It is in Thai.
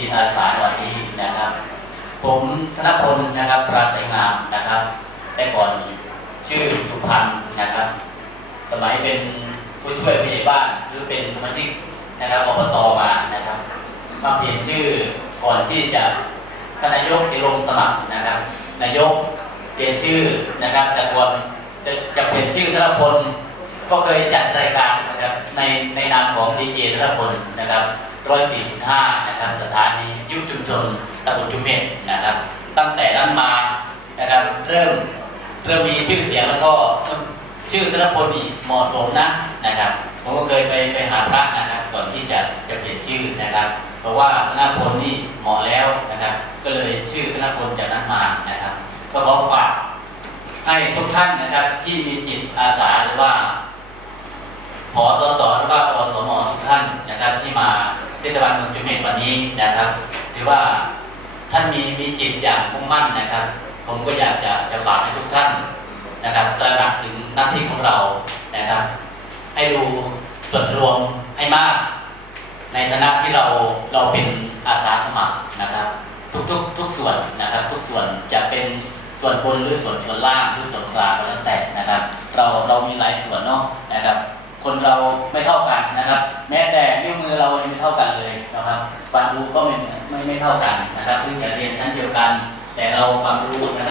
จิตอาสาวันนี้นะครับ ผมธนพลนะครับปราศัยงามนะครับ แต่ก่อนชื่อสุพันนะครับ สมัยเป็นผู้ช่วยผู้ใหญ่บ้านหรือเป็นสมาชิกนะครับอบตมานะครับ มาเปลี่ยนชื่อก่อนที่จะท่านนายกจะลงสมัครนะครับ นายกเปลี่ยนชื่อนะครับแต่ก่อนจะจะเปลี่ยนชื่อธนพลก็เคยจัดรายการ นะครับในในนามของดีเจธนพลนะครับร้อยสี่สิบห้านะครับสถานีวิทยุชุมชนตำบลจุมเม็ดนะครับ ตั้งแต่นั้นมานะครับเริ่มเริ่มมีชื่อเสียงแล้วก็ชื่อธนพลนี่เหมาะสมนะนะครับผมก็เคยไปไปหาพระนะครับก่อนที่จะจะเปลี่ยนชื่อนะครับ เพราะว่าธนพลนี่เหมาะแล้วนะครับ ก็เลยชื่อธนพลจากนั้นมานะครับ ก็ขอฝากให้ทุกท่านนะครับที่มีจิตอาสาหรือว่า ผอสสหรือว่าอสมทุกท่านนะครับที่มาเทศบาลเมืองจุฬาวันนี้นะครับถือว่าท่านมีมีจิตอย่างมุ่งมั่นนะครับ ผมก็อยากจะจะฝากให้ทุกท่านนะครับตระหนักถึงหน้าที่ของเรานะครับ ให้ดูส่วนรวมให้มาก ในฐานะที่เราเราเป็นอาสาสมัครนะครับ ทุกทุกทุกส่วนนะครับ ทุกส่วนจะเป็นส่วนบนหรือส่วนส่วนล่างหรือส่วนกลางก็แล้วแต่นะครับ เรา ไม่เท่ากันนะครับ แม้แต่นิ้วมือเราเองไม่เท่ากันเลยนะครับความรู้ก็ไม่ไม่เท่ากันนะครับเพื่อจะเรียนชั้นเดียวกัน แต่เราความรู้นะครับ